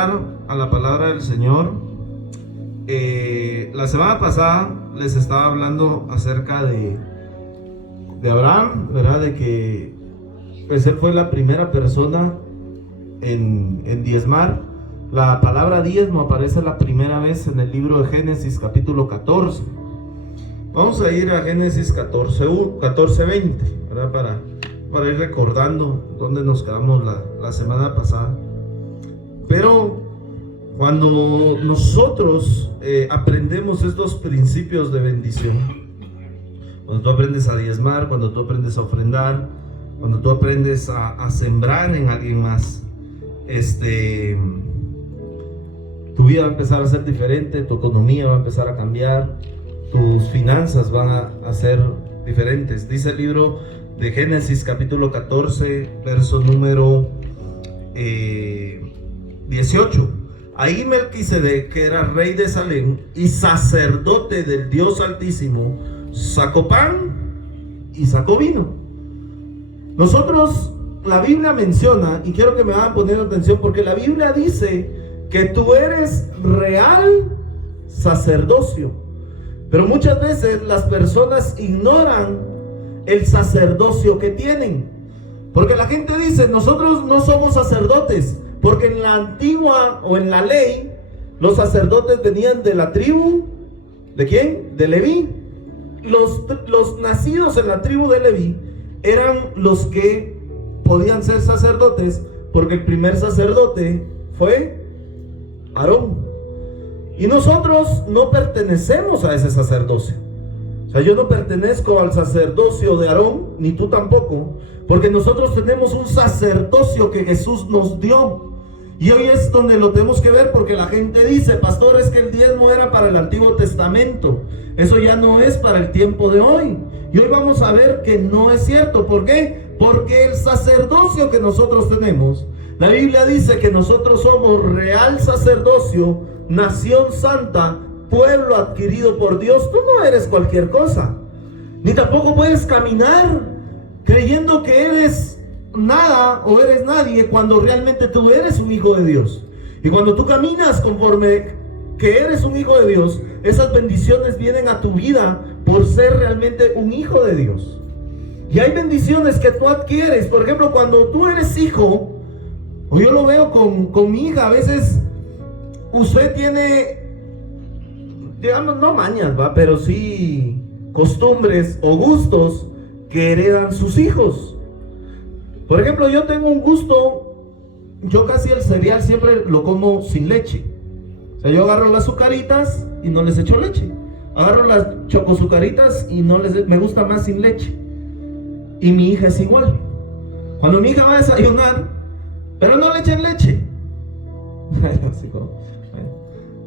A la palabra del Señor. La semana pasada les estaba hablando acerca de Abraham, ¿verdad? De que pues él fue la primera persona en diezmar. La palabra diezmo aparece la primera vez en el libro de Génesis capítulo 14. Vamos a ir a Génesis 14:20, ¿verdad? Para ir recordando dónde nos quedamos la semana pasada. Pero cuando nosotros aprendemos estos principios de bendición, cuando tú aprendes a diezmar, cuando tú aprendes a ofrendar, cuando tú aprendes a sembrar en alguien más, tu vida va a empezar a ser diferente, tu economía va a empezar a cambiar, tus finanzas van a ser diferentes. Dice el libro de Génesis capítulo 14, verso número 18. Ahí Melquisedec, que era rey de Salem y sacerdote del Dios Altísimo, sacó pan y sacó vino. Nosotros, la Biblia menciona, y quiero que me vayan poniendo atención, porque la Biblia dice que tú eres real sacerdocio. Pero muchas veces las personas ignoran el sacerdocio que tienen. Porque la gente dice, nosotros no somos sacerdotes, porque en la antigua o en la ley, los sacerdotes venían de la tribu, ¿de quién? De Leví. Los nacidos en la tribu de Leví eran los que podían ser sacerdotes, porque el primer sacerdote fue Aarón. Y nosotros no pertenecemos a ese sacerdocio. O sea, yo no pertenezco al sacerdocio de Aarón, ni tú tampoco, porque nosotros tenemos un sacerdocio que Jesús nos dio. Y hoy es donde lo tenemos que ver, porque la gente dice, pastor, es que el diezmo era para el Antiguo Testamento. Eso ya no es para el tiempo de hoy. Y hoy vamos a ver que no es cierto. ¿Por qué? Porque el sacerdocio que nosotros tenemos, la Biblia dice que nosotros somos real sacerdocio, nación santa, pueblo adquirido por Dios. Tú no eres cualquier cosa, ni tampoco puedes caminar creyendo que eres nada o eres nadie, cuando realmente tú eres un hijo de Dios. Y cuando tú caminas conforme que eres un hijo de Dios, esas bendiciones vienen a tu vida por ser realmente un hijo de Dios. Y hay bendiciones que tú adquieres. Por ejemplo, cuando tú eres hijo, o yo lo veo con mi hija, a veces usted tiene, digamos, no mañas, pero sí costumbres o gustos que heredan sus hijos. Por ejemplo, yo tengo un gusto, yo casi el cereal siempre lo como sin leche. O sea, yo agarro las azucaritas y no les echo leche. Agarro las chocosucaritas y me gusta más sin leche. Y mi hija es igual. Cuando mi hija va a desayunar, pero no le echen leche.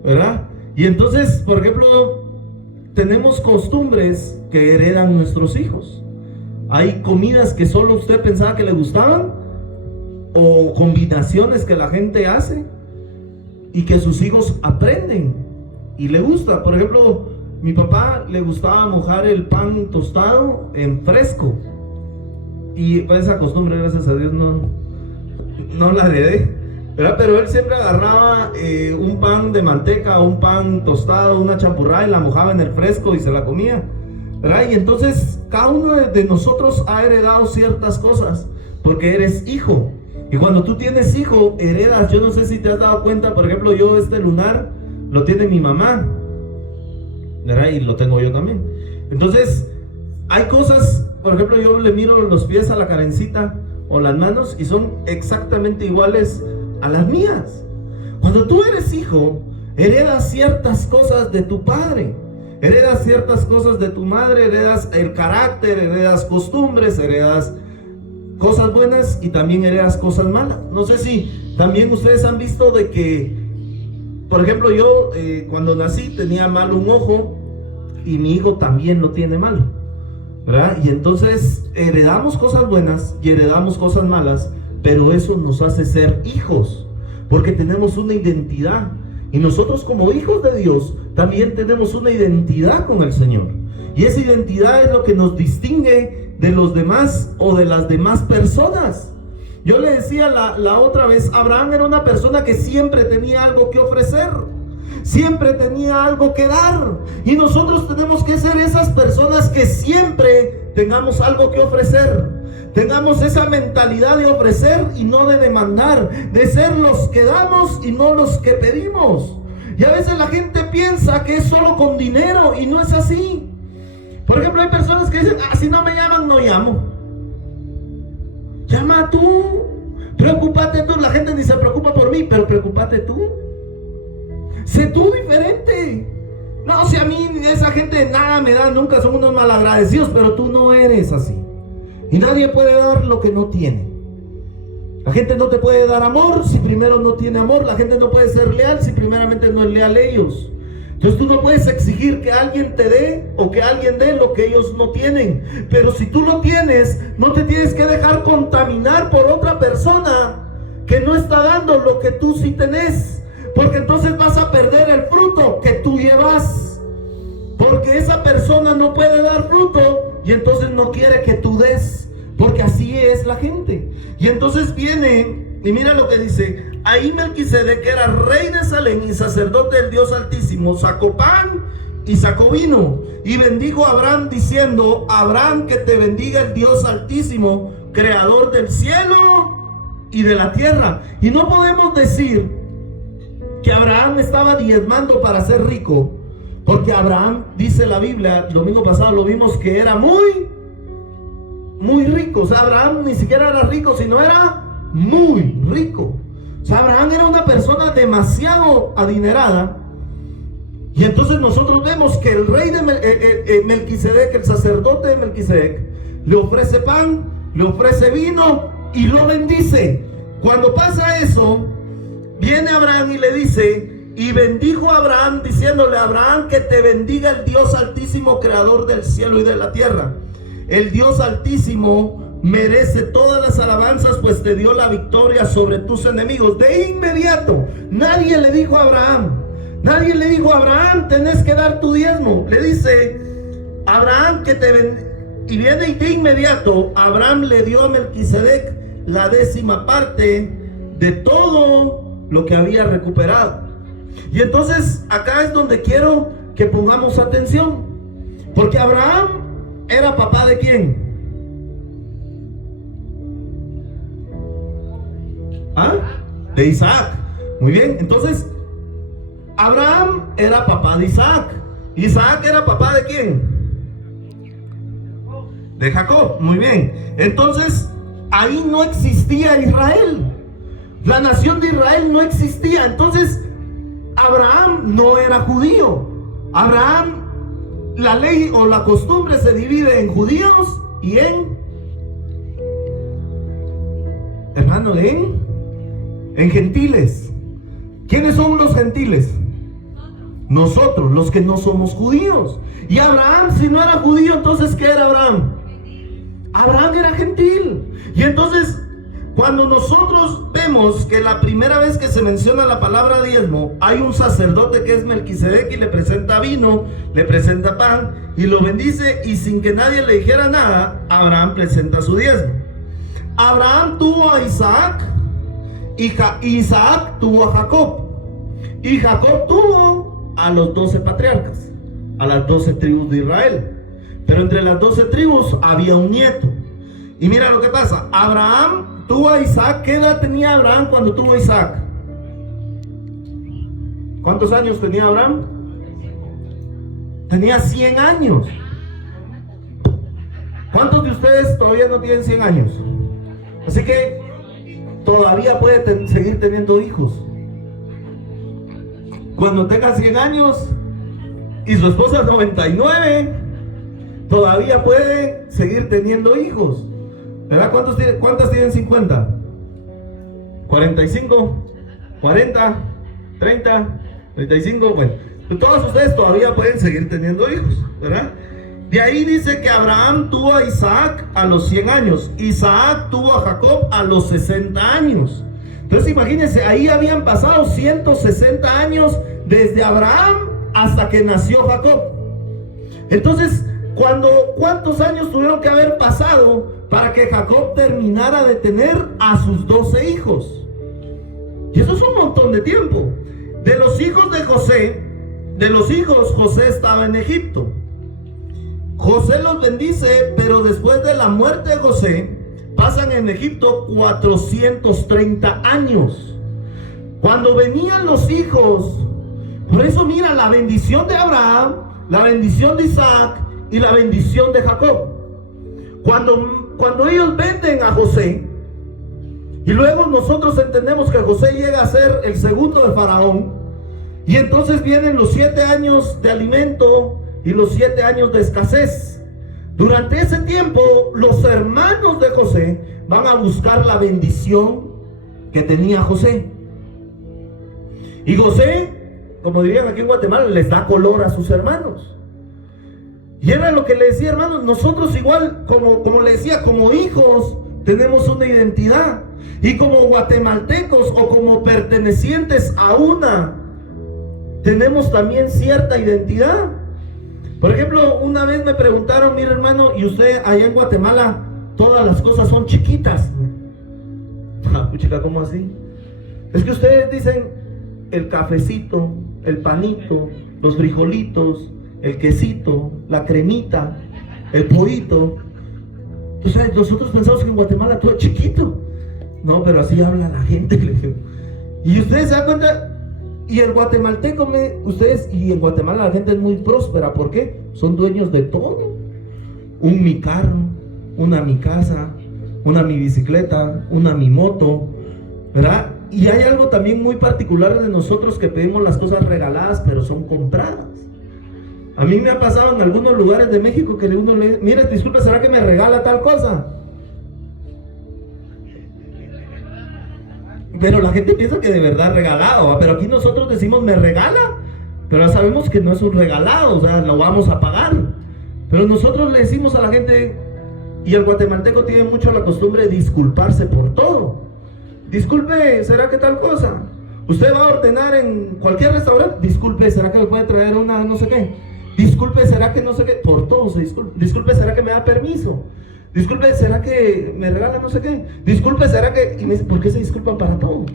¿Verdad? Y entonces, por ejemplo, tenemos costumbres que heredan nuestros hijos. Hay comidas que solo usted pensaba que le gustaban, o combinaciones que la gente hace y que sus hijos aprenden y le gusta. Por ejemplo, mi papá le gustaba mojar el pan tostado en fresco, y pues esa costumbre, gracias a Dios, no la heredé, ¿verdad? Pero él siempre agarraba un pan de manteca, un pan tostado, una champurrada, y la mojaba en el fresco y se la comía, ¿verdad? Y entonces cada uno de nosotros ha heredado ciertas cosas porque eres hijo. Y cuando tú tienes hijo, heredas. Yo no sé si te has dado cuenta, por ejemplo, yo este lunar lo tiene mi mamá, ¿verdad? Y lo tengo yo también. Entonces hay cosas, por ejemplo, yo le miro los pies a la Karencita o las manos y son exactamente iguales a las mías. Cuando tú eres hijo, heredas ciertas cosas de tu padre, heredas ciertas cosas de tu madre, heredas el carácter, heredas costumbres, heredas cosas buenas y también heredas cosas malas. No sé si también ustedes han visto de que, por ejemplo, yo cuando nací tenía mal un ojo y mi hijo también lo tiene malo, ¿verdad? Y entonces heredamos cosas buenas y heredamos cosas malas, pero eso nos hace ser hijos, porque tenemos una identidad. Y nosotros como hijos de Dios también tenemos una identidad con el Señor. Y esa identidad es lo que nos distingue de los demás o de las demás personas. Yo le decía la otra vez, Abraham era una persona que siempre tenía algo que ofrecer, siempre tenía algo que dar. Y nosotros tenemos que ser esas personas que siempre tengamos algo que ofrecer. Tengamos esa mentalidad de ofrecer y no de demandar, de ser los que damos y no los que pedimos. Y a veces la gente piensa que es solo con dinero y no es así. Por ejemplo, hay personas que dicen, si no me llaman, no llamo. Llama tú, preocúpate tú. La gente ni se preocupa por mí, pero preocúpate tú. Sé tú diferente. No, si a mí esa gente nada me da, nunca son unos malagradecidos, pero tú no eres así. Y nadie puede dar lo que no tiene. La gente no te puede dar amor si primero no tiene amor. La gente no puede ser leal si primeramente no es leal a ellos. Entonces tú no puedes exigir que alguien te dé o que alguien dé lo que ellos no tienen. Pero si tú lo tienes, no te tienes que dejar contaminar por otra persona que no está dando lo que tú sí tenés. Porque entonces vas a perder el fruto que tú llevas. Porque esa persona no puede dar fruto y entonces no quiere que tú des. Porque así es la gente. Y entonces viene y mira lo que dice. Ahí Melquisedec, que era rey de Salem y sacerdote del Dios Altísimo, sacó pan y sacó vino. Y bendijo a Abraham diciendo, Abraham, que te bendiga el Dios Altísimo, creador del cielo y de la tierra. Y no podemos decir que Abraham estaba diezmando para ser rico, porque Abraham, dice la Biblia, el domingo pasado lo vimos, que era muy rico. O sea, Abraham ni siquiera era rico, sino era muy rico. O sea, Abraham era una persona demasiado adinerada. Y entonces nosotros vemos que el rey de Melquisedec, el sacerdote de Melquisedec, le ofrece pan, le ofrece vino y lo bendice. Cuando pasa eso, viene Abraham y le dice, y bendijo a Abraham diciéndole, Abraham, que te bendiga el Dios Altísimo, creador del cielo y de la tierra. El Dios Altísimo merece todas las alabanzas, pues te dio la victoria sobre tus enemigos. De inmediato, nadie le dijo a Abraham, tenés que dar tu diezmo. Le dice, Abraham, que te bendiga. Y viene y de inmediato, Abraham le dio a Melquisedec la 10ª parte de todo lo que había recuperado. Y entonces acá es donde quiero que pongamos atención, porque Abraham era papá de ¿quién? De Isaac. Muy bien, entonces Abraham era papá de Isaac. Isaac era papá de ¿quién? De Jacob. Muy bien, entonces ahí no existía Israel. La nación de Israel no existía. Entonces Abraham no era judío. Abraham, la ley o la costumbre se divide en judíos y en gentiles. ¿Quiénes son los gentiles? Nosotros, los que no somos judíos. Y Abraham, si no era judío, entonces ¿qué era Abraham? Abraham era gentil. Y entonces, cuando nosotros vemos que la primera vez que se menciona la palabra diezmo, hay un sacerdote que es Melquisedec y le presenta vino, le presenta pan y lo bendice, y sin que nadie le dijera nada, Abraham presenta su diezmo. Abraham tuvo a Isaac y Isaac tuvo a Jacob, y Jacob tuvo a los 12 patriarcas, a las 12 tribus de Israel. Pero entre las 12 tribus había un nieto. Y mira lo que pasa. Abraham tuvo a Isaac. ¿Qué edad tenía Abraham cuando tuvo a Isaac? ¿Cuántos años tenía Abraham? Tenía 100 años. ¿Cuántos de ustedes todavía no tienen 100 años? Así que todavía puede seguir teniendo hijos. Cuando tenga 100 años y su esposa 99, todavía puede seguir teniendo hijos. ¿Verdad? ¿Cuántas tienen 50? 45, 40, 30, 35. Bueno, todos ustedes todavía pueden seguir teniendo hijos, ¿verdad? De ahí dice que Abraham tuvo a Isaac a los 100 años. Isaac tuvo a Jacob a los 60 años. Entonces imagínense, ahí habían pasado 160 años desde Abraham hasta que nació Jacob. Entonces, ¿cuántos años tuvieron que haber pasado para que Jacob terminara de tener a sus 12 hijos. Y eso es un montón de tiempo. De los hijos de José, José estaba en Egipto. José los bendice, pero después de la muerte de José, pasan en Egipto 430 años. Cuando venían los hijos, por eso mira la bendición de Abraham, la bendición de Isaac y la bendición de Jacob. Cuando ellos venden a José, y luego nosotros entendemos que José llega a ser el segundo de Faraón, y entonces vienen los 7 años de alimento y los 7 años de escasez. Durante ese tiempo, los hermanos de José van a buscar la bendición que tenía José. Y José, como dirían aquí en Guatemala, les da color a sus hermanos. Y era lo que le decía, hermanos, nosotros igual, como le decía, como hijos, tenemos una identidad. Y como guatemaltecos o como pertenecientes a una, tenemos también cierta identidad. Por ejemplo, una vez me preguntaron, mire hermano, ¿y usted allá en Guatemala todas las cosas son chiquitas? Chica, ¿cómo así? Es que ustedes dicen el cafecito, el panito, los frijolitos, el quesito, la cremita, el pollito. Entonces nosotros pensamos que en Guatemala todo es chiquito. No, pero así habla la gente. Y ustedes se dan cuenta. Y el guatemalteco, y en Guatemala la gente es muy próspera. ¿Por qué? Son dueños de todo. Mi carro, mi casa, mi bicicleta, mi moto, ¿verdad? Y hay algo también muy particular de nosotros, que pedimos las cosas regaladas, pero son compradas. A mí me ha pasado en algunos lugares de México que uno le dice, mire, disculpe, ¿será que me regala tal cosa? Pero la gente piensa que de verdad regalado, pero aquí nosotros decimos me regala, pero ya sabemos que no es un regalado, o sea, lo vamos a pagar. Pero nosotros le decimos a la gente, y el guatemalteco tiene mucho la costumbre de disculparse por todo. Disculpe, ¿será que tal cosa? Usted va a ordenar en cualquier restaurante, disculpe, ¿será que me puede traer una no sé qué? Disculpe, ¿será que no sé qué? Por todo se disculpe. Disculpe, ¿será que me da permiso? Disculpe, ¿será que me regala no sé qué? Disculpe, ¿será que...? Y me dice, ¿por qué se disculpan para todo?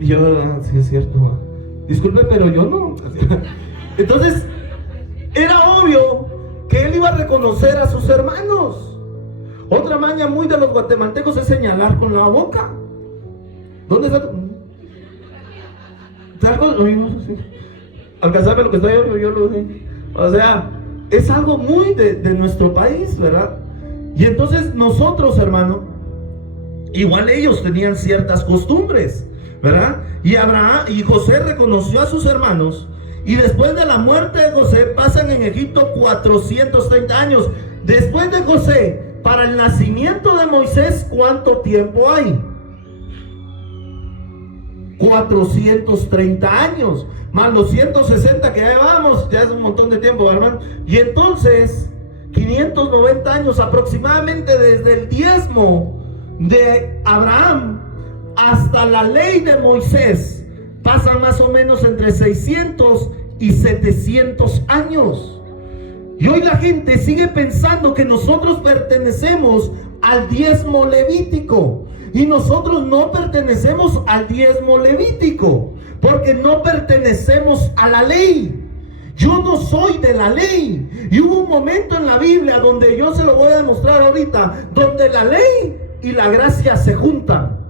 Y yo, sí es cierto. Disculpe, pero yo no. Entonces, era obvio que él iba a reconocer a sus hermanos. Otra maña muy de los guatemaltecos es señalar con la boca. ¿Dónde está tu...? Alcanzarme lo que estoy yo lo sé. O sea, es algo muy de nuestro país, ¿verdad? Y entonces nosotros, hermano, igual ellos tenían ciertas costumbres, ¿verdad? Y Abraham y José reconoció a sus hermanos, y después de la muerte de José pasan en Egipto 430 años. Después de José, para el nacimiento de Moisés, ¿cuánto tiempo hay? 430 años, más los 160 que ya llevamos, ya es un montón de tiempo, hermano. Y entonces 590 años aproximadamente desde el diezmo de Abraham hasta la ley de Moisés, pasan más o menos entre 600 y 700 años. Y hoy la gente sigue pensando que nosotros pertenecemos al diezmo levítico, y nosotros no pertenecemos al diezmo levítico, porque no pertenecemos a la ley. Yo no soy de la ley. Y hubo un momento en la Biblia donde yo se lo voy a demostrar ahorita, donde la ley y la gracia se juntan.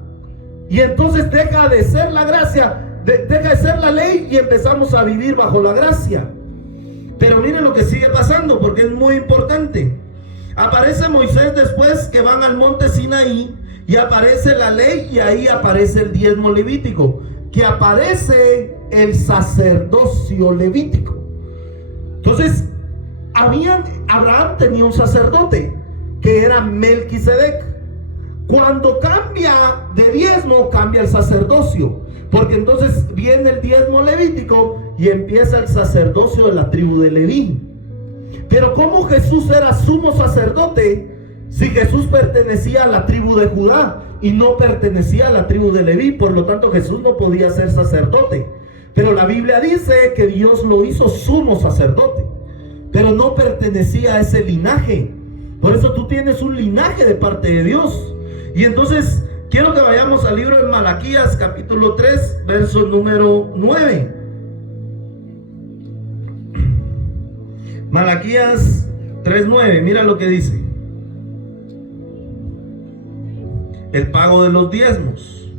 Y entonces deja de ser la gracia, deja de ser la ley, y empezamos a vivir bajo la gracia. Pero miren lo que sigue pasando, porque es muy importante. Aparece Moisés después que van al monte Sinaí, y aparece la ley, y ahí aparece el diezmo levítico, que aparece el sacerdocio levítico. Entonces, Abraham tenía un sacerdote que era Melquisedec. Cuando cambia de diezmo, cambia el sacerdocio, porque entonces viene el diezmo levítico y empieza el sacerdocio de la tribu de Leví. Pero ¿cómo Jesús era sumo sacerdote si Jesús pertenecía a la tribu de Judá y no pertenecía a la tribu de Leví? Por lo tanto, Jesús no podía ser sacerdote. Pero la Biblia dice que Dios lo hizo sumo sacerdote, pero no pertenecía a ese linaje. Por eso tú tienes un linaje de parte de Dios. Y entonces quiero que vayamos al libro de Malaquías capítulo 3, verso número 9. Malaquías 3:9, mira lo que dice. El pago de los diezmos.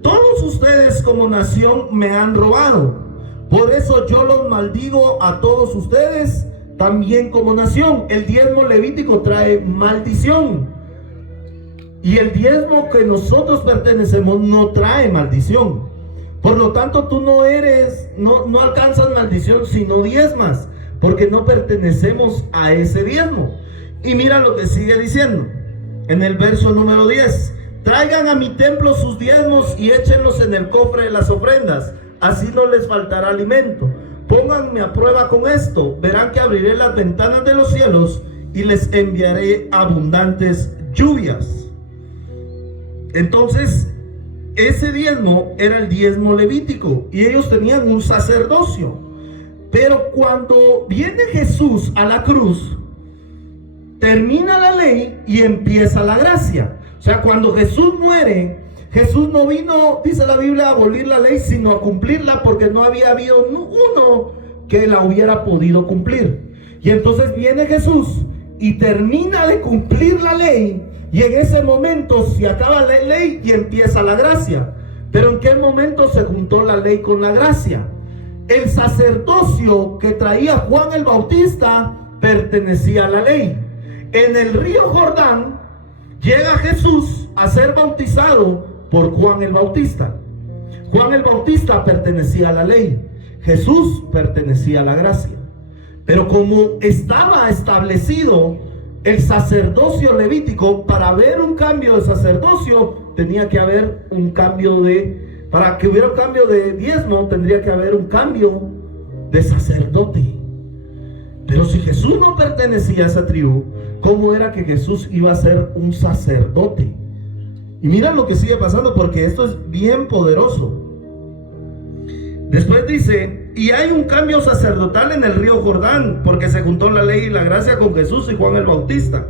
Todos ustedes como nación me han robado. Por eso yo los maldigo a todos ustedes también como nación. El diezmo levítico trae maldición. Y el diezmo que nosotros pertenecemos no trae maldición. Por lo tanto, tú no alcanzas maldición si no diezmas, porque no pertenecemos a ese diezmo. Y mira lo que sigue diciendo en el verso número 10. Traigan a mi templo sus diezmos y échenlos en el cofre de las ofrendas. Así no les faltará alimento. Pónganme a prueba con esto. Verán que abriré las ventanas de los cielos y les enviaré abundantes lluvias. Entonces, ese diezmo era el diezmo levítico y ellos tenían un sacerdocio. Pero cuando viene Jesús a la cruz, termina la ley y empieza la gracia. O sea, cuando Jesús muere, Jesús no vino, dice la Biblia, a abolir la ley, sino a cumplirla, porque no había habido uno que la hubiera podido cumplir. Y entonces viene Jesús y termina de cumplir la ley, y en ese momento se acaba la ley y empieza la gracia. Pero ¿en qué momento se juntó la ley con la gracia? El sacerdocio que traía Juan el Bautista pertenecía a la ley. En el río Jordán llega Jesús a ser bautizado por Juan el Bautista. Juan el Bautista pertenecía a la ley, Jesús pertenecía a la gracia. Pero como estaba establecido el sacerdocio levítico, para haber un cambio de sacerdocio tenía que haber un cambio para que hubiera un cambio de diezmo, tendría que haber un cambio de sacerdote. Pero si Jesús no pertenecía a esa tribu, ¿cómo era que Jesús iba a ser un sacerdote? Y mira lo que sigue pasando, porque esto es bien poderoso. Después dice, y hay un cambio sacerdotal en el río Jordán, porque se juntó la ley y la gracia con Jesús y Juan el Bautista.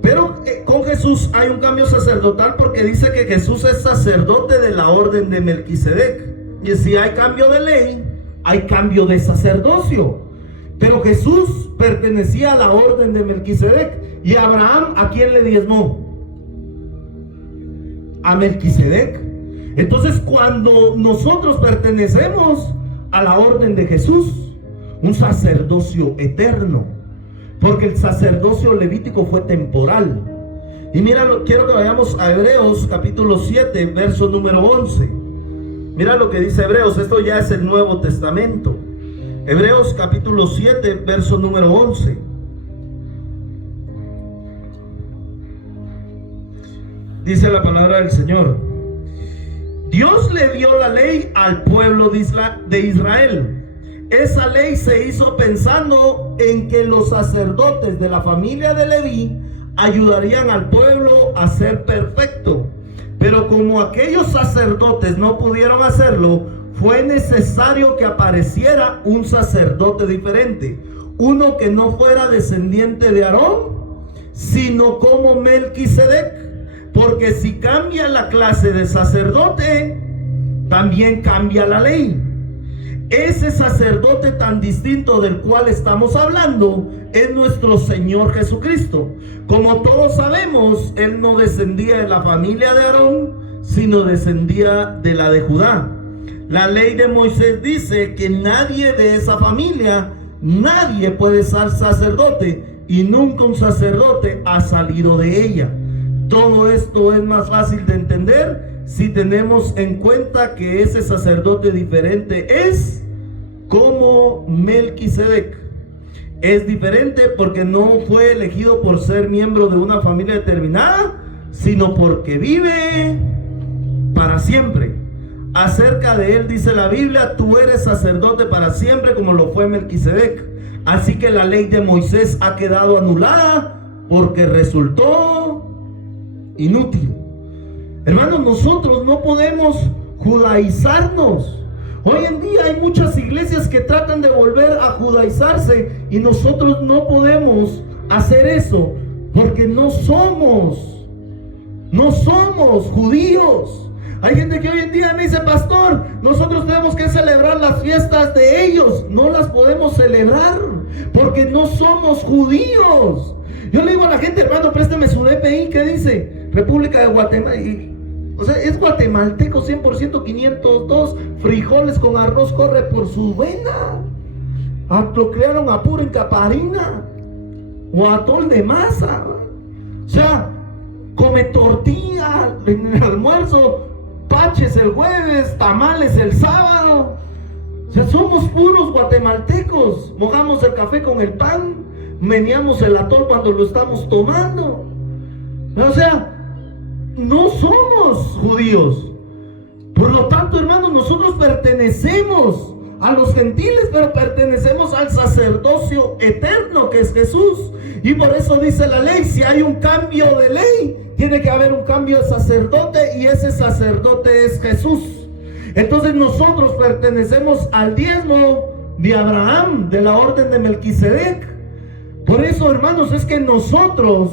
Pero con Jesús hay un cambio sacerdotal, porque dice que Jesús es sacerdote de la orden de Melquisedec. Y si hay cambio de ley, hay cambio de sacerdocio. Pero Jesús pertenecía a la orden de Melquisedec. Y Abraham, ¿a quién le diezmó? A Melquisedec. Entonces, cuando nosotros pertenecemos a la orden de Jesús, un sacerdocio eterno, porque el sacerdocio levítico fue temporal. Y mira, quiero que vayamos a Hebreos capítulo 7, verso número 11. Mira lo que dice Hebreos, esto ya es el Nuevo Testamento. Hebreos capítulo 7, verso número 11. Dice la palabra del Señor: Dios le dio la ley al pueblo de Israel. Esa ley se hizo pensando en que los sacerdotes de la familia de Leví ayudarían al pueblo a ser perfecto. Pero como aquellos sacerdotes no pudieron hacerlo, fue necesario que apareciera un sacerdote diferente, uno que no fuera descendiente de Aarón, sino como Melquisedec. Porque si cambia la clase de sacerdote, también cambia la ley. Ese sacerdote tan distinto del cual estamos hablando es nuestro Señor Jesucristo. Como todos sabemos, Él no descendía de la familia de Aarón, sino descendía de la de Judá. La ley de Moisés dice que nadie de esa familia, nadie puede ser sacerdote, y nunca un sacerdote ha salido de ella. Todo esto es más fácil de entender si tenemos en cuenta que ese sacerdote diferente es como Melquisedec. Es diferente porque no fue elegido por ser miembro de una familia determinada, sino porque vive para siempre. Acerca de él dice la Biblia: tú eres sacerdote para siempre, como lo fue Melquisedec. Así que la ley de Moisés ha quedado anulada porque resultó inútil. Hermanos, nosotros no podemos judaizarnos. Hoy en día hay muchas iglesias que tratan de volver a judaizarse, y nosotros no podemos hacer eso? Porque no somos judíos. Hay gente que hoy en día me dice: pastor, nosotros tenemos que celebrar las fiestas de ellos. No las podemos celebrar porque no somos judíos. Yo le digo a la gente: hermano, présteme su DPI. ¿Qué dice? República de Guatemala. O sea, es guatemalteco 100%, 502 frijoles con arroz corre por su vena. Lo crearon a pura encaparina o atol de masa. O sea, come tortilla en el almuerzo, paches el jueves, tamales el sábado. O sea, somos puros guatemaltecos. Mojamos el café con el pan, meneamos el atol cuando lo estamos tomando. O sea, no somos judíos. Por lo tanto, hermanos, nosotros pertenecemos a los gentiles, pero pertenecemos al sacerdocio eterno que es Jesús. Y por eso dice la ley: si hay un cambio de ley, tiene que haber un cambio de sacerdote, y ese sacerdote es Jesús. Entonces nosotros pertenecemos al diezmo de Abraham, de la orden de Melquisedec. Por eso, hermanos, es que nosotros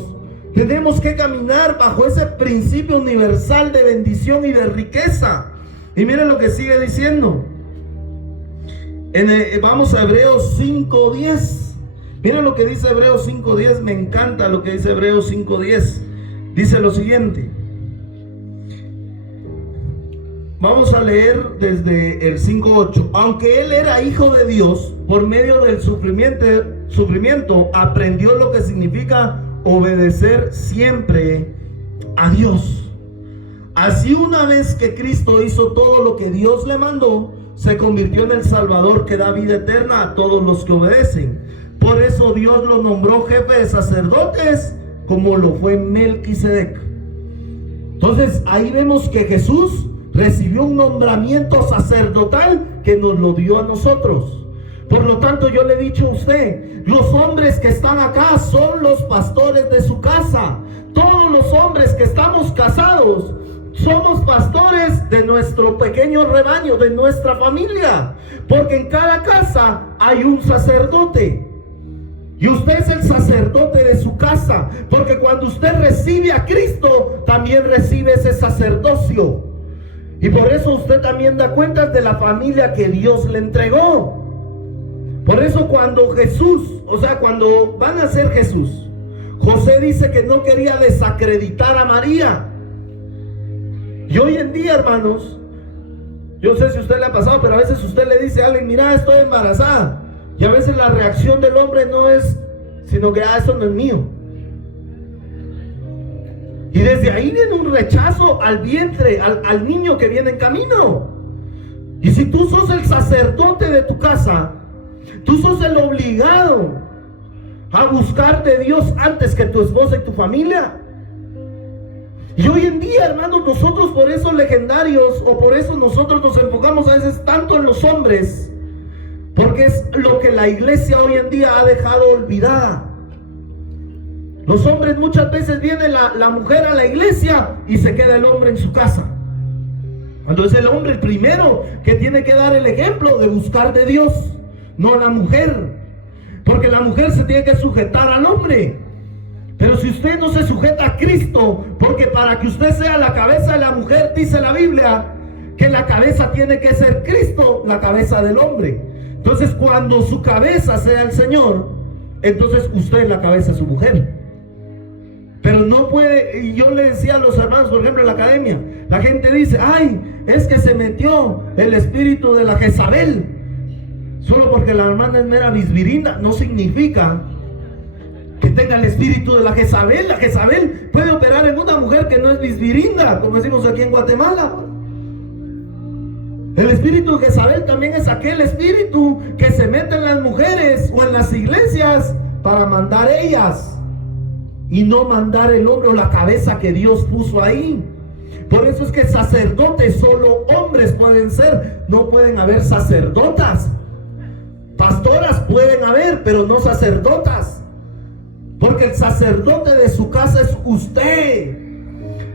tenemos que caminar bajo ese principio universal de bendición y de riqueza. Y miren lo que sigue diciendo. Vamos a Hebreos 5:10. Miren lo que dice Hebreos 5:10. Me encanta lo que dice Hebreos 5:10. Dice lo siguiente. Vamos a leer desde el 5:8. Aunque él era hijo de Dios, por medio del sufrimiento aprendió lo que significa obedecer siempre a Dios. Así, una vez que Cristo hizo todo lo que Dios le mandó, se convirtió en el Salvador que da vida eterna a todos los que obedecen. Por eso Dios lo nombró jefe de sacerdotes, como lo fue Melquisedec. Entonces ahí vemos que Jesús recibió un nombramiento sacerdotal que nos lo dio a nosotros. Por lo tanto, yo le he dicho a usted: los hombres que están acá son los pastores de su casa. Todos los hombres que estamos casados somos pastores de nuestro pequeño rebaño, de nuestra familia, porque en cada casa hay un sacerdote. Y usted es el sacerdote de su casa, porque cuando usted recibe a Cristo, también recibe ese sacerdocio. Y por eso usted también da cuentas de la familia que Dios le entregó. Por eso cuando Jesús, cuando van a ser Jesús, José dice que no quería desacreditar a María. Y hoy en día, hermanos, yo no sé si a usted le ha pasado, pero a veces usted le dice a alguien: mira, estoy embarazada. Y a veces la reacción del hombre no es, sino que eso no es mío. Y desde ahí viene un rechazo al vientre, al niño que viene en camino. Y si tú sos el sacerdote de tu casa, tú sos el obligado a buscar de Dios antes que tu esposa y tu familia. Y hoy en día, hermanos, nosotros por eso legendarios, o por eso nosotros nos enfocamos a veces tanto en los hombres, porque es lo que la iglesia hoy en día ha dejado olvidada. Los hombres, muchas veces viene la mujer a la iglesia y se queda el hombre en su casa, cuando es el hombre el primero que tiene que dar el ejemplo de buscar de Dios, no la mujer. Porque la mujer se tiene que sujetar al hombre. Pero si usted no se sujeta a Cristo, porque para que usted sea la cabeza de la mujer, dice la Biblia que la cabeza tiene que ser Cristo, la cabeza del hombre. Entonces, cuando su cabeza sea el Señor, entonces usted es la cabeza de su mujer. Pero no puede. Y yo le decía a los hermanos, por ejemplo, en la academia, la gente dice: ay, es que se metió el espíritu de la Jezabel. Solo porque la hermana es mera bisbirina, no significa que tenga el espíritu de la Jezabel. La Jezabel puede operar en una mujer que no es bisbirina, como decimos aquí en Guatemala. El espíritu de Jezabel también es aquel espíritu que se mete en las mujeres o en las iglesias para mandar ellas y no mandar el hombre o la cabeza que Dios puso ahí. Por eso es que sacerdotes solo hombres pueden ser, no pueden haber sacerdotas. Pastoras pueden haber, pero no sacerdotas. Porque el sacerdote de su casa es usted.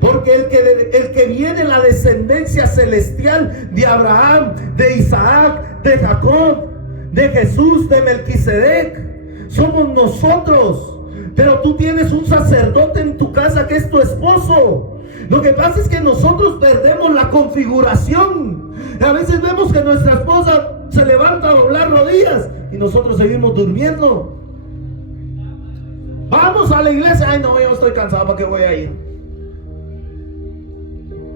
Porque el que viene la descendencia celestial de Abraham, de Isaac, de Jacob, de Jesús, de Melquisedec, somos nosotros. pero tú tienes un sacerdote en tu casa que es tu esposo. Lo que pasa es que nosotros perdemos la configuración. A veces vemos que nuestra esposa se levanta a doblar rodillas y nosotros seguimos durmiendo. Vamos a la iglesia. Ay, no, yo estoy cansado, ¿para qué voy a ir?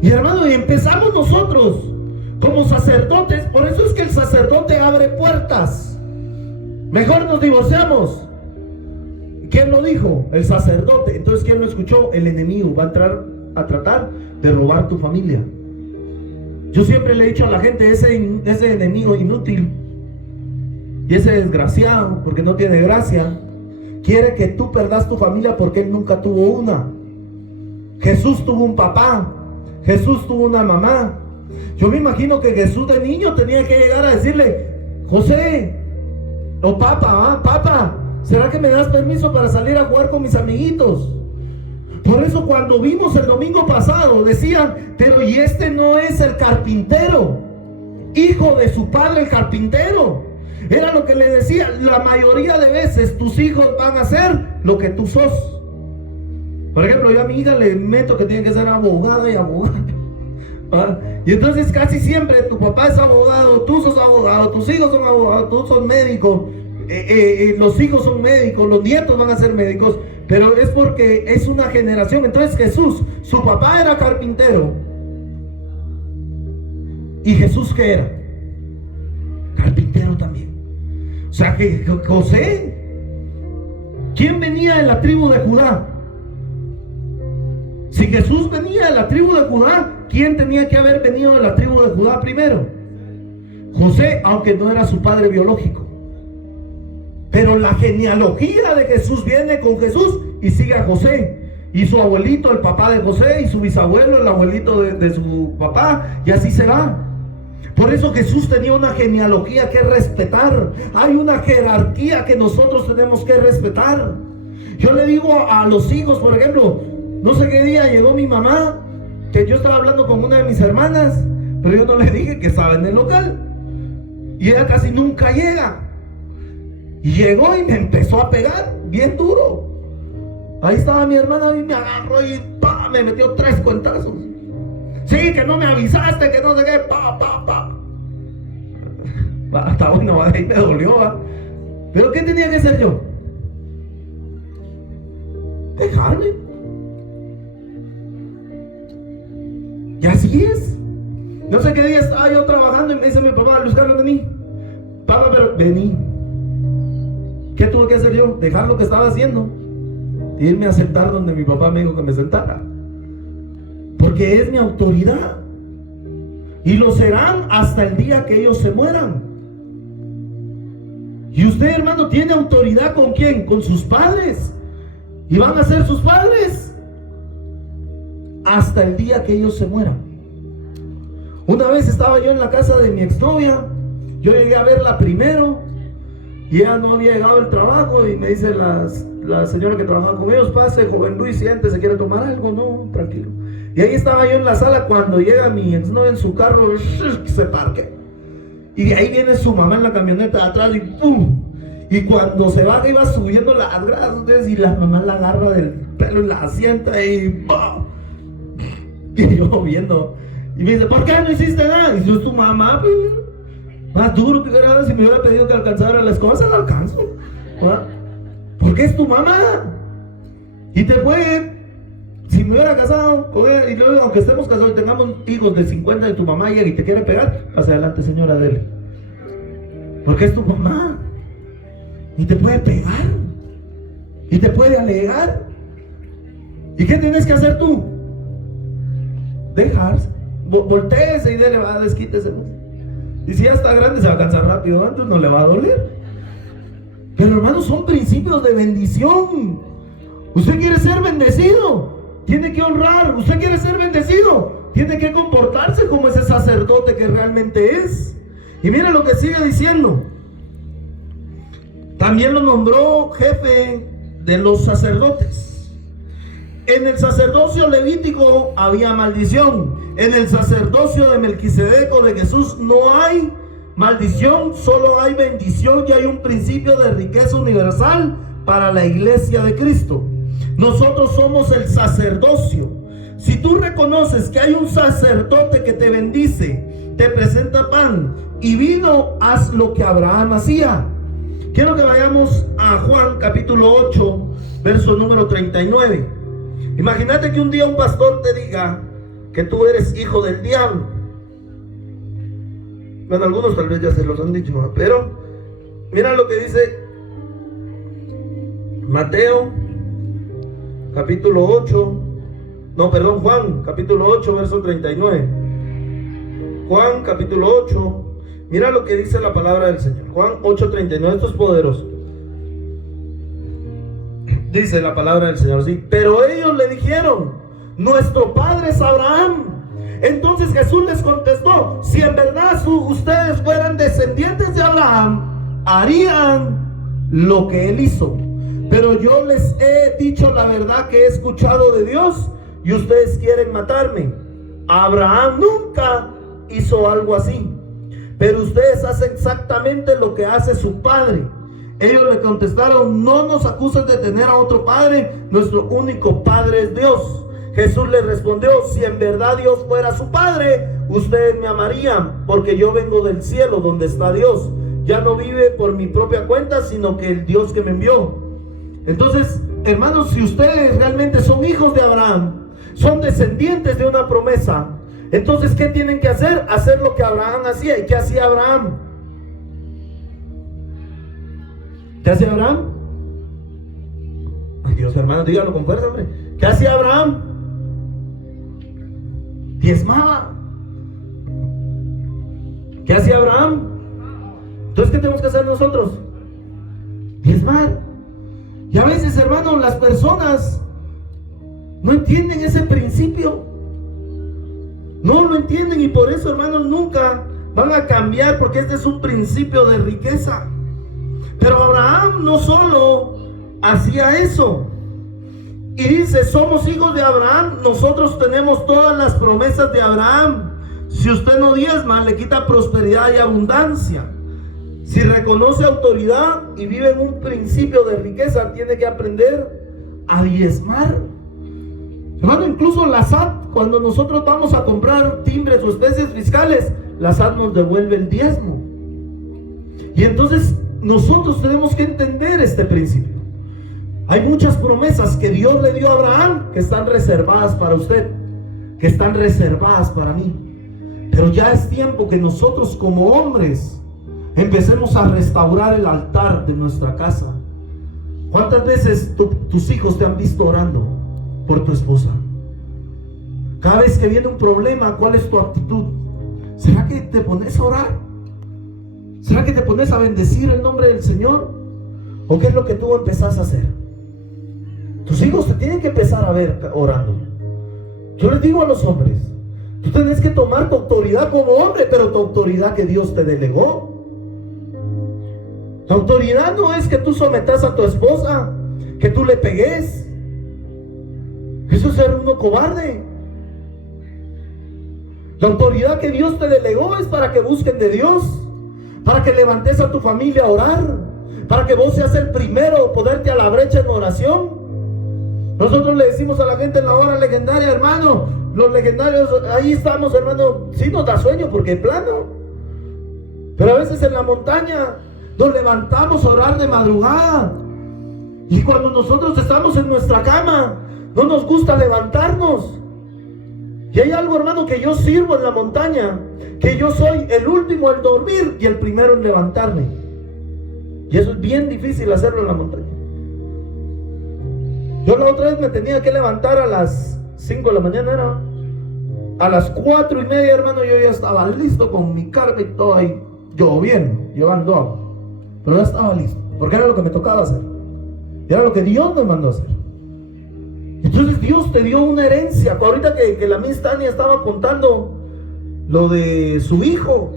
Y hermano, y empezamos nosotros como sacerdotes. Por eso es que el sacerdote abre puertas. Mejor nos divorciamos. ¿Quién lo dijo? El sacerdote. Entonces, ¿quién lo escuchó? El enemigo va a entrar a tratar de robar tu familia. Yo siempre le he dicho a la gente, ese enemigo inútil y ese desgraciado, porque no tiene gracia, quiere que tú perdas tu familia porque él nunca tuvo una. Jesús tuvo un papá, Jesús tuvo una mamá. Yo me imagino que Jesús de niño tenía que llegar a decirle: José, o papá, ¿será que me das permiso para salir a jugar con mis amiguitos? Por eso cuando vimos el domingo pasado decían: pero y este no es el carpintero, hijo de su padre el carpintero. Era lo que le decía: la mayoría de veces tus hijos van a ser lo que tú sos. Por ejemplo, yo a mi hija le meto que tiene que ser abogada y abogada. Y entonces casi siempre tu papá es abogado, tú sos abogado, tus hijos son abogados, tú sos médico, los hijos son médicos, los nietos van a ser médicos. Pero es porque es una generación. Entonces Jesús, su papá era carpintero. ¿Y Jesús qué era? Carpintero también. O sea que José, ¿quién venía de la tribu de Judá? Si Jesús venía de la tribu de Judá, ¿quién tenía que haber venido de la tribu de Judá primero? José, aunque no era su padre biológico. Pero la genealogía de Jesús viene con Jesús y sigue a José. Y su abuelito, el papá de José, y su bisabuelo, el abuelito de su papá, y así se va. Por eso Jesús tenía una genealogía que respetar. Hay una jerarquía que nosotros tenemos que respetar. Yo le digo a los hijos, por ejemplo, no sé qué día llegó mi mamá, que yo estaba hablando con una de mis hermanas, pero yo no le dije que estaba en el local. Y ella casi nunca llega. Y llegó y me empezó a pegar bien duro. Ahí estaba mi hermana y me agarró y me metió 3 cuentazos. Sí, que no me avisaste, que no sé qué, hasta bueno, ahí me dolió, pero ¿qué tenía que hacer yo? Dejarme. Y así es. No sé qué día estaba yo trabajando y me dice mi papá: Luis Carlos, vení. Papá, pero vení. ¿Qué tuve que hacer yo? Dejar lo que estaba haciendo, irme a sentar donde mi papá me dijo que me sentara, porque es mi autoridad, y lo serán hasta el día que ellos se mueran. Y usted, hermano, tiene autoridad ¿con quién? Con sus padres, y van a ser sus padres hasta el día que ellos se mueran. Una vez estaba yo en la casa de mi exnovia, yo llegué a verla primero, y ella no había llegado del trabajo, y me dice la señora que trabajaba con ellos: pase, joven Luis, siéntese, ¿se quiere tomar algo? No, tranquilo. Y ahí estaba yo en la sala cuando llega mi exnovia en su carro, se parque. Y de ahí viene su mamá en la camioneta de atrás y ¡pum! Y cuando se baja iba subiendo las gradas, y la mamá la agarra del pelo y la asienta y ¡pum! Y yo viendo, y me dice: ¿por qué no hiciste nada? Y yo: es tu mamá, pues. Más duro que era, si me hubiera pedido que alcanzara las cosas, la alcanzo. Porque es tu mamá. Y te puede, si me hubiera casado con él, y luego, aunque estemos casados y tengamos hijos de 50 de tu mamá llega y te quiere pegar, pase adelante, señora, dele. Porque es tu mamá. Y te puede pegar. Y te puede alegar. ¿Y qué tienes que hacer tú? Dejarse. Voltéese y dele, desquítese. Y si ya está grande se va a cansar rápido, antes no le va a doler. Pero hermanos, son principios de bendición. Usted quiere ser bendecido, tiene que honrar. Usted quiere ser bendecido, tiene que comportarse como ese sacerdote que realmente es. Y mire lo que sigue diciendo. También lo nombró jefe de los sacerdotes. En el sacerdocio levítico había maldición. En el sacerdocio de Melquisedec o de Jesús no hay maldición, solo hay bendición, y hay un principio de riqueza universal para la iglesia de Cristo. Nosotros somos el sacerdocio. Si tú reconoces que hay un sacerdote que te bendice, te presenta pan y vino, haz lo que Abraham hacía. Quiero que vayamos a Juan capítulo 8, verso número 39. Imagínate que un día un pastor te diga que tú eres hijo del diablo. Bueno, algunos tal vez ya se los han dicho, ¿no? Pero mira lo que dice Mateo capítulo 8. Juan capítulo 8, verso 39. Juan capítulo 8. Mira lo que dice la palabra del Señor. Juan 8:39. Esto es poderoso. Dice la palabra del Señor, sí. Pero ellos le dijeron: nuestro padre es Abraham. Entonces Jesús les contestó: si en verdad ustedes fueran descendientes de Abraham, harían lo que él hizo. Pero yo les he dicho la verdad que he escuchado de Dios, y ustedes quieren matarme. Abraham nunca hizo algo así, pero ustedes hacen exactamente lo que hace su padre. Ellos le contestaron: no nos acuses de tener a otro padre, nuestro único padre es Dios. Jesús les respondió: si en verdad Dios fuera su padre, ustedes me amarían, porque yo vengo del cielo donde está Dios. Ya no vive por mi propia cuenta, sino que el Dios que me envió. Entonces, hermanos, si ustedes realmente son hijos de Abraham, son descendientes de una promesa, entonces ¿qué tienen que hacer? Hacer lo que Abraham hacía. ¿Y qué hacía Abraham? ¿Qué hacía Abraham? Ay, Dios, hermano, dígalo con fuerza, hombre. ¿Qué hacía Abraham? Diezmaba. ¿Qué hacía Abraham? Entonces, ¿qué tenemos que hacer nosotros? Diezmar. Y a veces, hermano, las personas no entienden ese principio. No lo entienden, y por eso, hermanos, nunca van a cambiar, porque este es un principio de riqueza. Pero Abraham no solo hacía eso. Y dice: somos hijos de Abraham, nosotros tenemos todas las promesas de Abraham. Si usted no diezma, le quita prosperidad y abundancia. Si reconoce autoridad y vive en un principio de riqueza, tiene que aprender a diezmar. Hermano, incluso la SAT, cuando nosotros vamos a comprar timbres o especies fiscales, la SAT nos devuelve el diezmo. Y entonces nosotros tenemos que entender este principio. Hay muchas promesas que Dios le dio a Abraham que están reservadas para usted, que están reservadas para mí. Pero ya es tiempo que nosotros como hombres empecemos a restaurar el altar de nuestra casa. ¿Cuántas veces tus hijos te han visto orando por tu esposa? Cada vez que viene un problema, ¿cuál es tu actitud? ¿Será que te pones a orar? ¿Será que te pones a bendecir el nombre del Señor? ¿O qué es lo que tú empezás a hacer? Tus hijos te tienen que empezar a ver orando. Yo les digo a los hombres: tú tienes que tomar tu autoridad como hombre, pero tu autoridad que Dios te delegó. La autoridad no es que tú sometas a tu esposa, que tú le pegues. Eso es ser uno cobarde. La autoridad que Dios te delegó es para que busquen de Dios, para que levantes a tu familia a orar, para que vos seas el primero a ponerte a la brecha en oración. Nosotros le decimos a la gente en la hora legendaria: hermano, los legendarios, ahí estamos, hermano. Sí nos da sueño porque es plano, pero a veces en la montaña nos levantamos a orar de madrugada. Y cuando nosotros estamos en nuestra cama, no nos gusta levantarnos. Y hay algo, hermano, que yo sirvo en la montaña, que yo soy el último en dormir y el primero en levantarme. Y eso es bien difícil hacerlo en la montaña. Yo la otra vez me tenía que levantar a las 5 de la mañana, era a las 4:30, hermano. Yo ya estaba listo con mi carga y todo ahí, lloviendo, llevando agua, pero ya estaba listo, porque era lo que me tocaba hacer, era lo que Dios me mandó a hacer. Entonces Dios te dio una herencia. Ahorita que la Miss Tania estaba contando lo de su hijo,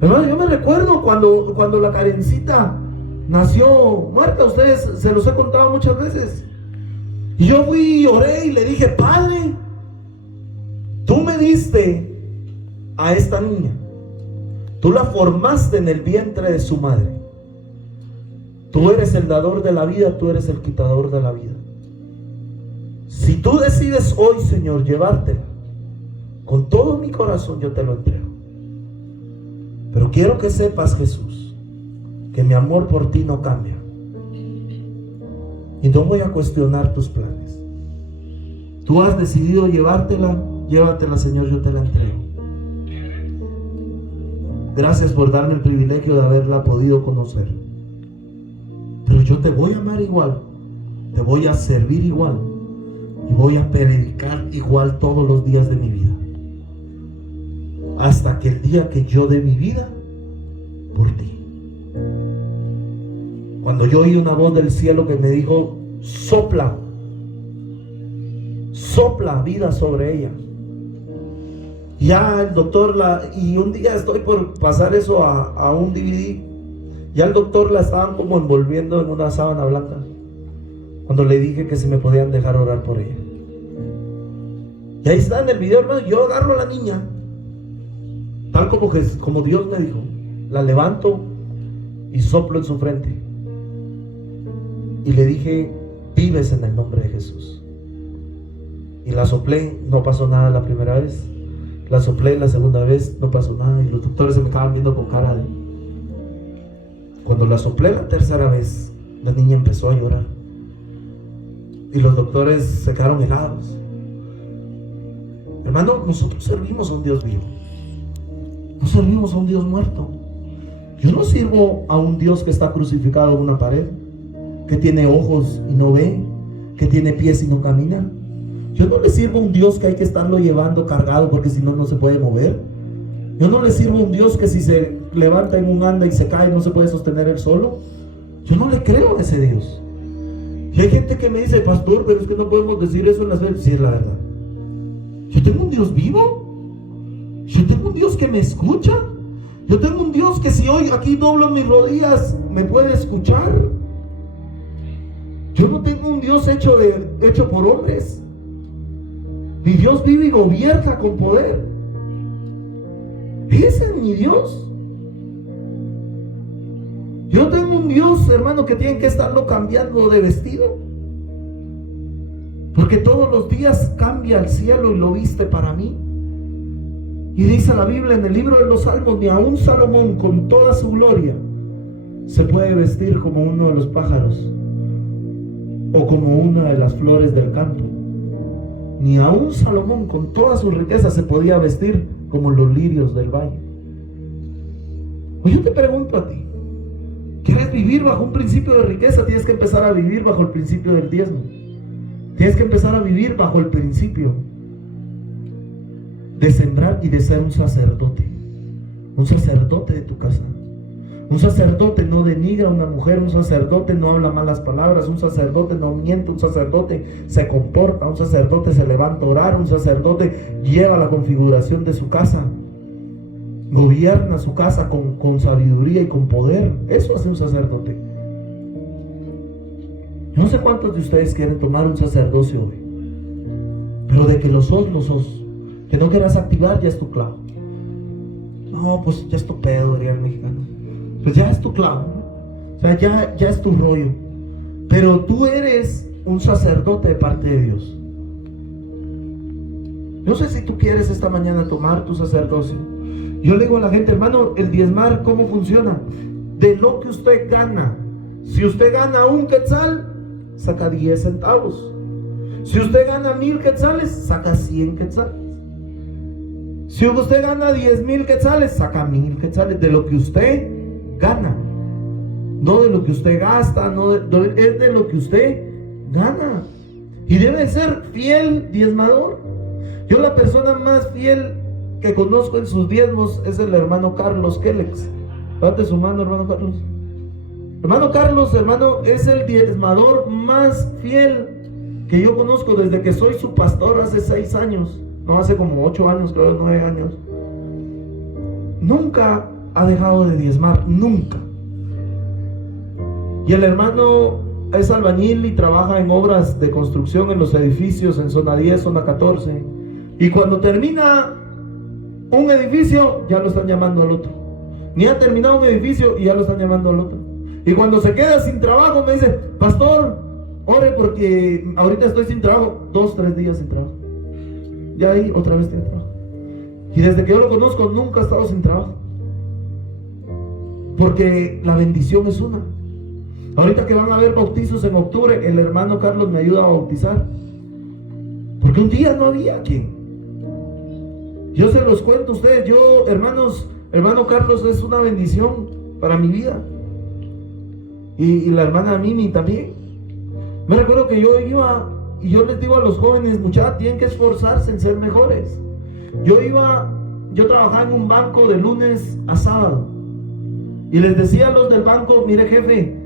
hermano, yo me recuerdo cuando la Karencita nació muerta. Ustedes se los he contado muchas veces. Y yo fui y oré y le dije: Padre, tú me diste a esta niña, tú la formaste en el vientre de su madre. Tú eres el dador de la vida, tú eres el quitador de la vida. Si tú decides hoy, Señor, llevártela, con todo mi corazón yo te lo entrego. Pero quiero que sepas, Jesús, que mi amor por ti no cambia. Y no voy a cuestionar tus planes. Tú has decidido llevártela, llévatela, Señor, yo te la entrego. Gracias por darme el privilegio de haberla podido conocer. Pero yo te voy a amar igual, te voy a servir igual y voy a predicar igual todos los días de mi vida, hasta que el día que yo dé mi vida por ti. Cuando yo oí una voz del cielo que me dijo: sopla vida sobre ella. Ya el doctor y un día estoy por pasar eso a un DVD. Ya el doctor la estaban como envolviendo en una sábana blanca, cuando le dije que si me podían dejar orar por ella. Y ahí está en el video, hermano. Yo agarro a la niña, tal como Dios me dijo, la levanto y soplo en su frente. Y le dije: vives en el nombre de Jesús. Y la soplé, no pasó nada la primera vez. La soplé la segunda vez, no pasó nada. Y los doctores se me estaban viendo con cara de... Cuando la soplé la tercera vez, la niña empezó a llorar. Y los doctores se quedaron helados. Hermano, nosotros servimos a un Dios vivo. No servimos a un Dios muerto. Yo no sirvo a un Dios que está crucificado en una pared, que tiene ojos y no ve, que tiene pies y no camina. Yo no le sirvo a un Dios que hay que estarlo llevando cargado, porque si no, no se puede mover. Yo no le sirvo a un Dios que si se levanta en un anda y se cae no se puede sostener él solo. Yo no le creo a ese Dios. Y hay gente que me dice: pastor, pero es que no podemos decir eso en las veces. Sí, es la verdad. Yo tengo un Dios vivo. Yo tengo un Dios que me escucha. Yo tengo un Dios que si hoy aquí doblo mis rodillas me puede escuchar. Yo no tengo un Dios hecho por hombres. Mi Dios vive y gobierna con poder. Ese es mi Dios. Yo tengo un Dios, hermano, que tiene que estarlo cambiando de vestido, porque todos los días cambia el cielo y lo viste para mí. Y dice la Biblia en el libro de los Salmos: ni aun Salomón con toda su gloria se puede vestir como uno de los pájaros o como una de las flores del campo. Ni aun Salomón con toda su riqueza se podía vestir como los lirios del valle. Pues yo te pregunto a ti: ¿quieres vivir bajo un principio de riqueza? Tienes que empezar a vivir bajo el principio del diezmo. Tienes que empezar a vivir bajo el principio de sembrar y de ser un sacerdote de tu casa. Un sacerdote no denigra a una mujer, un sacerdote no habla malas palabras, un sacerdote no miente, un sacerdote se comporta, un sacerdote se levanta a orar, un sacerdote lleva la configuración de su casa, gobierna su casa con sabiduría y con poder. Eso hace un sacerdote. Yo no sé cuántos de ustedes quieren tomar un sacerdocio hoy, pero de que lo sos, lo sos. Que no quieras activar, ya es tu clavo. No, pues ya es tu pedo, diría el mexicano. Pues ya es tu clavo, ¿no? O sea, ya es tu rollo. Pero tú eres un sacerdote de parte de Dios. No sé si tú quieres esta mañana tomar tu sacerdocio. Yo le digo a la gente: hermano, el diezmar, ¿cómo funciona? De lo que usted gana. Si usted gana 1 quetzal, saca 10 centavos. Si usted gana 1000 quetzales, saca 100 quetzales. Si usted gana 10,000 quetzales, saca 1000 quetzales. De lo que usted gana, no de lo que usted gasta, es de lo que usted gana. Y debe ser fiel diezmador. Yo, la persona más fiel que conozco en sus diezmos es el hermano Carlos Kellex. Levante su mano, hermano Carlos. Hermano Carlos, hermano, es el diezmador más fiel que yo conozco desde que soy su pastor hace 6 años. No, hace como 8 años, creo, 9 años. Nunca ha dejado de diezmar, nunca. Y el hermano es albañil y trabaja en obras de construcción en los edificios en zona 10, zona 14. Y cuando termina un edificio, ya lo están llamando al otro. Ni ha terminado un edificio y ya lo están llamando al otro. Y cuando se queda sin trabajo me dice, pastor, ore porque ahorita estoy sin trabajo. 2-3 días sin trabajo. Ya ahí otra vez tiene trabajo. Y desde que yo lo conozco nunca ha estado sin trabajo. Porque la bendición es una. Ahorita que van a haber bautizos en octubre, el hermano Carlos me ayuda a bautizar. Porque un día no había quien. Yo se los cuento a ustedes. Yo, hermano Carlos es una bendición para mi vida. Y la hermana Mimi también. Me recuerdo que yo iba, y yo les digo a los jóvenes, muchachos, tienen que esforzarse en ser mejores. Yo trabajaba en un banco de lunes a sábado. Y les decía a los del banco, mire jefe,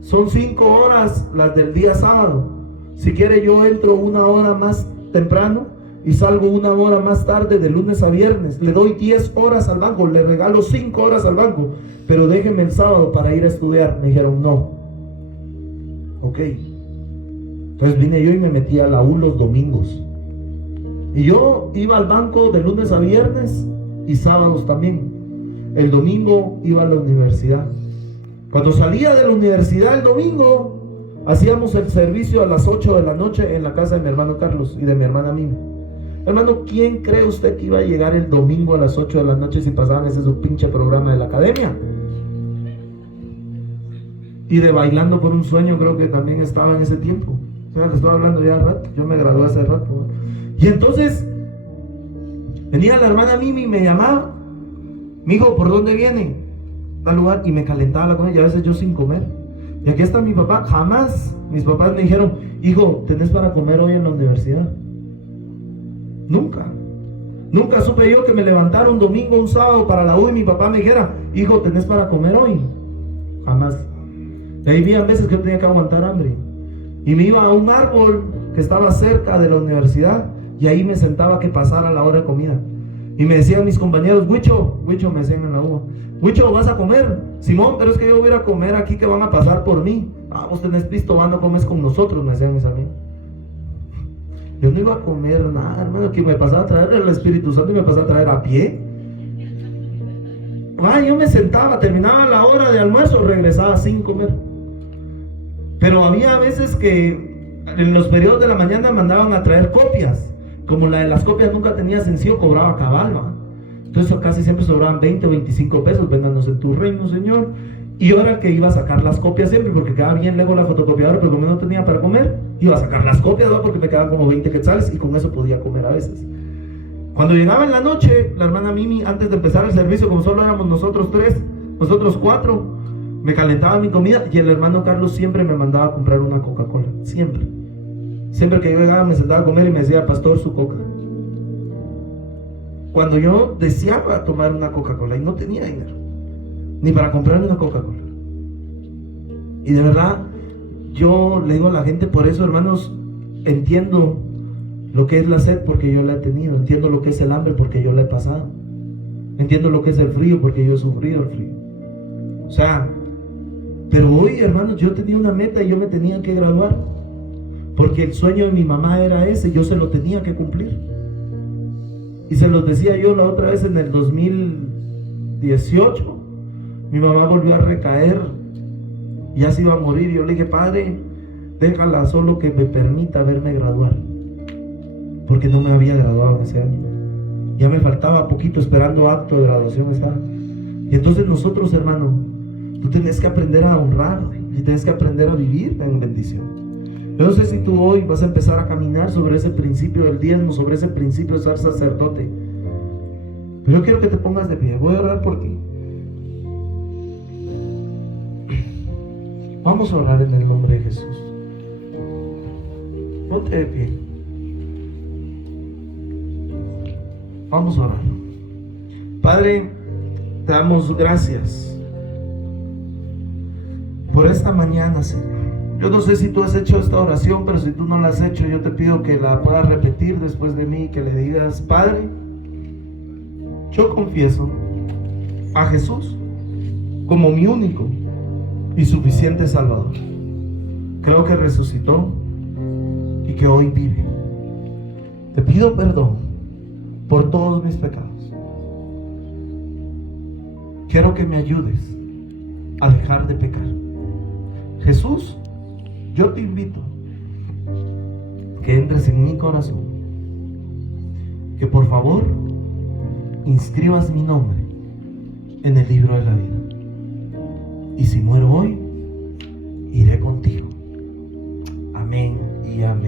son 5 horas las del día sábado. Si quiere yo entro 1 hora más temprano y salgo 1 hora más tarde de lunes a viernes. Le doy 10 horas al banco, le regalo 5 horas al banco, pero déjenme el sábado para ir a estudiar. Me dijeron no. Ok. Entonces vine yo y me metí a la U los domingos. Y yo iba al banco de lunes a viernes y sábados también. El domingo iba a la universidad. Cuando salía de la universidad el domingo, hacíamos el servicio a las 8 de la noche en la casa de mi hermano Carlos y de mi hermana Mimi. Hermano, ¿quién cree usted que iba a llegar el domingo a las 8 de la noche si pasaban ese su pinche programa de la academia? Y de Bailando por un Sueño creo que también estaba en ese tiempo. O sea, le estoy hablando ya rato. Yo me gradué hace rato, ¿no? Y entonces venía la hermana Mimi y me llamaba. Mijo, ¿por dónde viene? Tal lugar. Y me calentaba la comida. Y a veces yo sin comer. Y aquí está mi papá. Jamás mis papás me dijeron, hijo, ¿tenés para comer hoy en la universidad? Nunca supe yo que me levantara un domingo, un sábado para la U y mi papá me dijera, hijo, ¿tenés para comer hoy? Jamás. Y ahí había veces que yo tenía que aguantar hambre. Y me iba a un árbol que estaba cerca de la universidad y ahí me sentaba que pasara la hora de comida. Y me decían mis compañeros, Huicho, me decían en la U, Huicho, ¿vas a comer? Simón, pero es que yo voy a ir a comer aquí que van a pasar por mí. Ah, vos tenés pisto, van a comer con nosotros, me decían mis amigos. Yo no iba a comer nada, hermano, que me pasaba a traer el Espíritu Santo y me pasaba a traer a pie. Yo me sentaba, terminaba la hora de almuerzo, regresaba sin comer. Pero había veces que en los periodos de la mañana mandaban a traer copias. Como la de las copias nunca tenía sencillo, cobraba cabal, ¿no? Entonces casi siempre sobraban 20 o 25 pesos, véndanos en tu reino, Señor. Y yo era el que iba a sacar las copias siempre, porque quedaba bien lejos la fotocopiadora, pero como no tenía para comer, iba a sacar las copias, ¿no? Porque me quedaban como 20 quetzales y con eso podía comer a veces. Cuando llegaba en la noche, la hermana Mimi, antes de empezar el servicio, como solo éramos nosotros 4, me calentaba mi comida y el hermano Carlos siempre me mandaba a comprar una Coca-Cola, siempre que yo llegaba me sentaba a comer y me decía, pastor, su coca. Cuando yo deseaba tomar una Coca-Cola y no tenía dinero ni para comprarme una Coca-Cola. Y de verdad, yo le digo a la gente, por eso, hermanos, entiendo lo que es la sed porque yo la he tenido, entiendo lo que es el hambre porque yo la he pasado, entiendo lo que es el frío porque yo he sufrido el frío. O sea, pero hoy, hermanos, yo tenía una meta y yo me tenía que graduar, porque el sueño de mi mamá era ese, yo se lo tenía que cumplir. Y se los decía yo la otra vez en el 2018, mi mamá volvió a recaer, ya se iba a morir, y yo le dije, padre, déjala solo que me permita verme graduar, porque no me había graduado en ese año, ya me faltaba poquito, esperando acto de graduación estaba. Y entonces nosotros, hermano, tú tienes que aprender a honrar y tienes que aprender a vivir en bendición. Yo no sé si tú hoy vas a empezar a caminar sobre ese principio del diezmo, sobre ese principio de ser sacerdote, pero yo quiero que te pongas de pie. Voy a orar por ti. Vamos a orar en el nombre de Jesús. Ponte de pie. Vamos a orar. Padre, te damos gracias por esta mañana, Señor. Yo no sé si tú has hecho esta oración, pero si tú no la has hecho, yo te pido que la puedas repetir después de mí, que le digas, Padre, yo confieso a Jesús como mi único y suficiente Salvador. Creo que resucitó y que hoy vive. Te pido perdón por todos mis pecados. Quiero que me ayudes a dejar de pecar. Jesús, yo te invito que entres en mi corazón, que por favor inscribas mi nombre en el libro de la vida. Y si muero hoy, iré contigo. Amén y amén.